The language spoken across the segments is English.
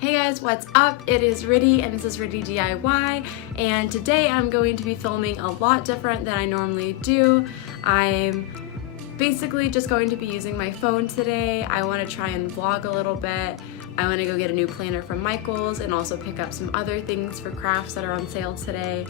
Hey guys, what's up? It is Ritty and this is RityDIY, and today I'm going to be filming a lot different than I normally do. I'm basically just going to be using my phone today. I want to try and vlog a little bit. I want to go get a new planner from Michael's and also pick up some other things for crafts that are on sale today.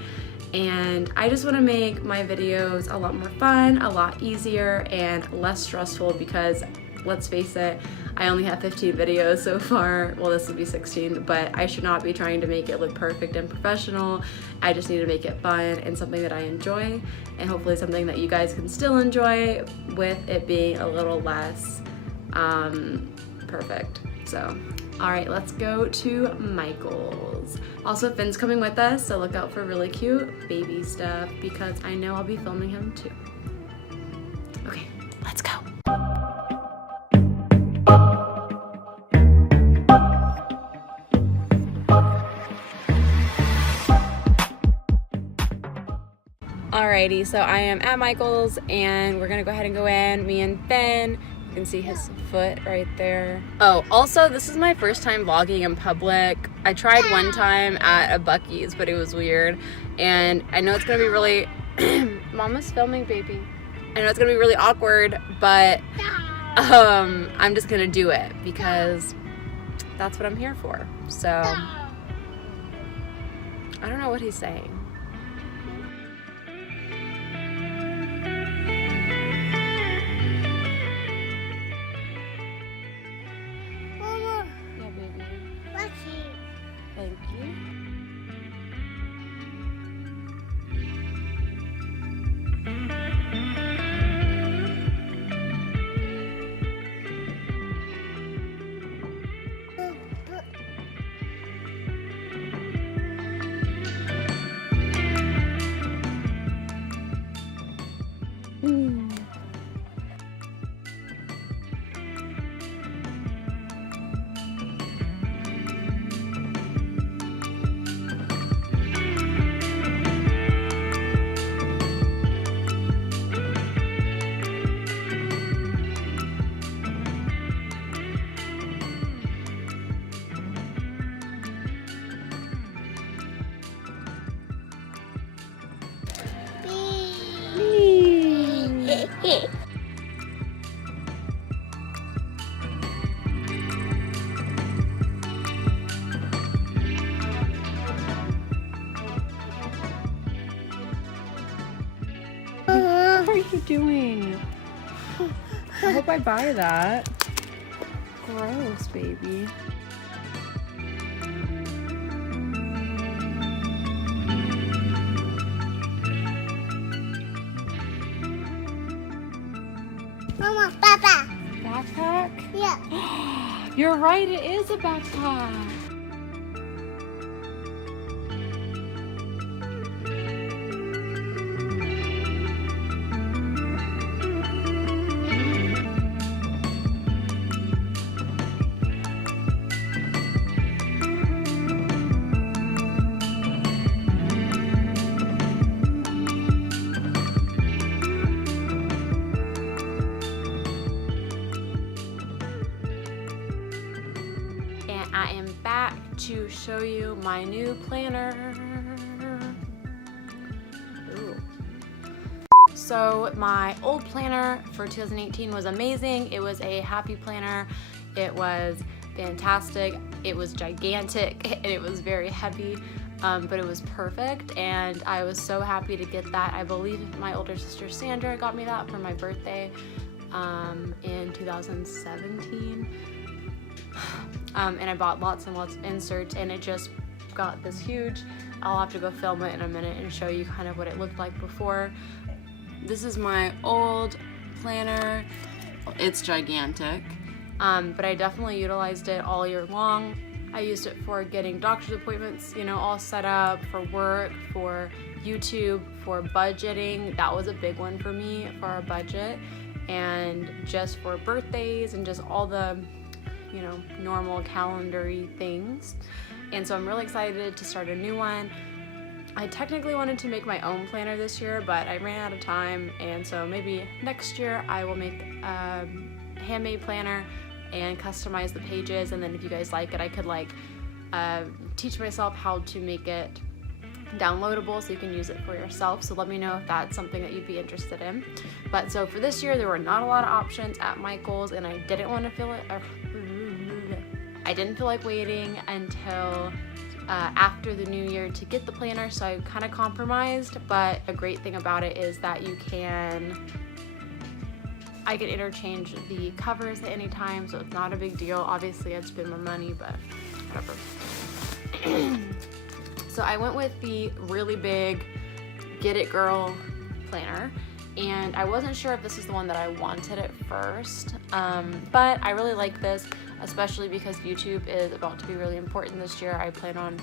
And I just want to make my videos a lot more fun, a lot easier, and less stressful because let's face it, I only have 15 videos so far. Well, this will be 16, but I should not be trying to make it look perfect and professional. I just need to make it fun and something that I enjoy, and hopefully something that you guys can still enjoy with it being a little less perfect. So, all right, let's go to Michael's. Also, Finn's coming with us, so look out for really cute baby stuff because I know I'll be filming him too. Okay, let's go. Alrighty, so I am at Michael's and we're gonna go ahead and go in, me and Finn. You can see his foot right there. Oh, also, this is my first time vlogging in public. I tried one time at a Buc-ee's, but it was weird. And I know it's gonna be really, Mama's filming, baby. I know it's gonna be really awkward, but I'm just gonna do it because that's what I'm here for. So, I don't know what he's saying. Thank you. What are you doing? I hope I buy that. Gross, baby. Mama, Papa. Backpack? Yeah. You're right, it is a backpack. I am back to show you my new planner. Ooh. So my old planner for 2018 was amazing. It was a happy planner. It was fantastic. It was gigantic and it was very heavy, but it was perfect and I was so happy to get that. I believe my older sister Sandra got me that for my birthday in 2017. And I bought lots and lots of inserts and it just got this huge. I'll have to go film it in a minute and show you kind of what it looked like before. This is my old planner. It's gigantic, but I definitely utilized it all year long. I used it for getting doctor's appointments, you know, all set up, for work, for YouTube, for budgeting. That was a big one for me, for our budget, and just for birthdays and just all the, you know, normal calendar-y things. And so I'm really excited to start a new one. I technically wanted to make my own planner this year, but I ran out of time, and so maybe next year I will make a handmade planner and customize the pages, and then if you guys like it, I could like teach myself how to make it downloadable so you can use it for yourself. So let me know if that's something that you'd be interested in. But so for this year, there were not a lot of options at Michael's, and I didn't want to I didn't feel like waiting until after the new year to get the planner, so I kind of compromised. But a great thing about it is that I can interchange the covers at any time, so it's not a big deal. Obviously I'd spend more money, but whatever. So I went with the really big Get It Girl planner, and I wasn't sure if this is the one that I wanted at first, but I really like this, especially because YouTube is about to be really important this year. I plan on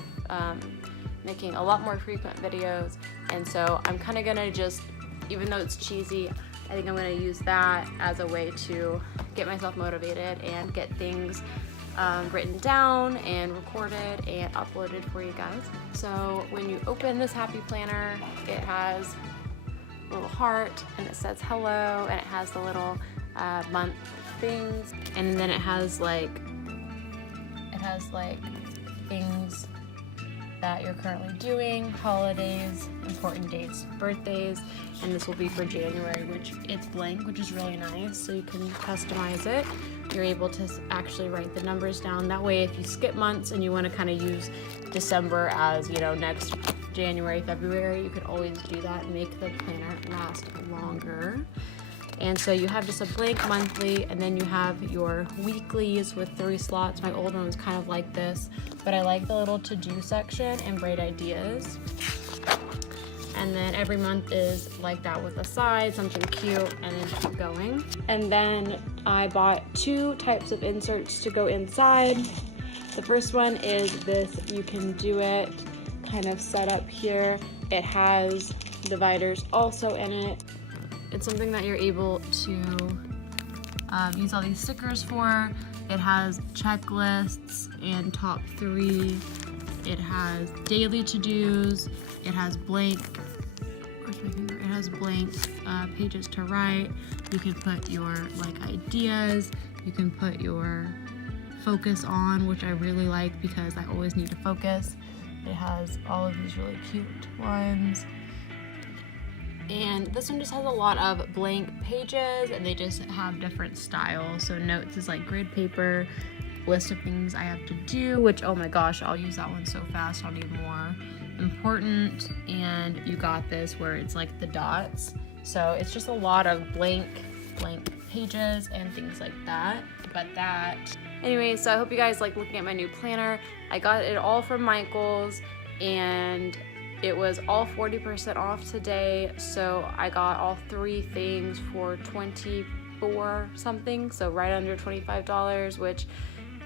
making a lot more frequent videos, and so I'm kind of gonna just, even though it's cheesy, I think I'm gonna use that as a way to get myself motivated and get things written down and recorded and uploaded for you guys. So when you open this happy planner, it has a little heart and it says hello, and it has the little month things, and then it has like things that you're currently doing, holidays, important dates, birthdays, and this will be for January, which it's blank, which is really nice, so you can customize it. You're able to actually write the numbers down. That way, if you skip months and you want to kind of use December as, you know, next January, February, you could always do that and make the planner last longer. And so you have just a blank monthly, and then you have your weeklies with 3 slots. My old one was kind of like this, but I like the little to-do section and bright ideas. And then every month is like that with a side, something cute, and then keep going. And then I bought 2 types of inserts to go inside. The first one is this You Can Do It kind of setup here. It has dividers also in it. It's something that you're able to use all these stickers for. It has checklists and top 3. It has daily to-dos. It has blank, where's my finger? It has blank pages to write. You can put your like ideas. You can put your focus on, which I really like because I always need to focus. It has all of these really cute ones. And this one just has a lot of blank pages, and they just have different styles. So notes is like grid paper, list of things I have to do, which, oh my gosh, I'll use that one so fast, I'll need more. Important, and you got this, where it's like the dots. So it's just a lot of blank pages and things like that. Anyway, so I hope you guys like looking at my new planner. I got it all from Michael's, and it was all 40% off today, so I got all 3 things for $24 something, so right under $25, which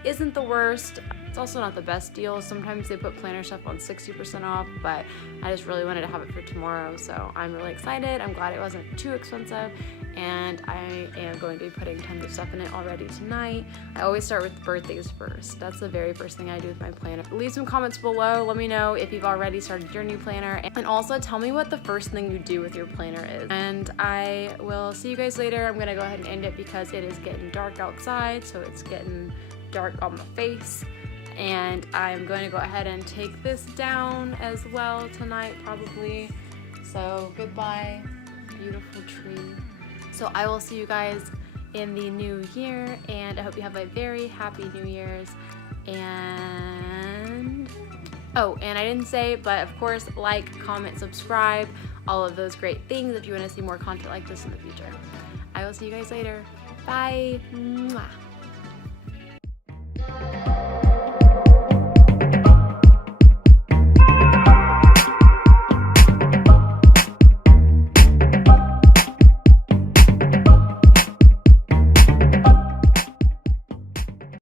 isn't the worst. It's also not the best deal. Sometimes they put planner stuff on 60% off, but I just really wanted to have it for tomorrow, so I'm really excited. I'm glad it wasn't too expensive, and I am going to be putting tons of stuff in it already tonight. I always start with birthdays first. That's the very first thing I do with my planner. Leave some comments below. Let me know if you've already started your new planner, and also tell me what the first thing you do with your planner is. And I will see you guys later. I'm gonna go ahead and end it because it is getting dark outside, so it's getting dark on my face. And I'm going to go ahead and take this down as well tonight, probably. So goodbye, beautiful tree. So I will see you guys in the new year, and I hope you have a very happy New Year's. And oh, and I didn't say, but of course, like, comment, subscribe, all of those great things if you want to see more content like this in the future. I will see you guys later. Bye. Mwah.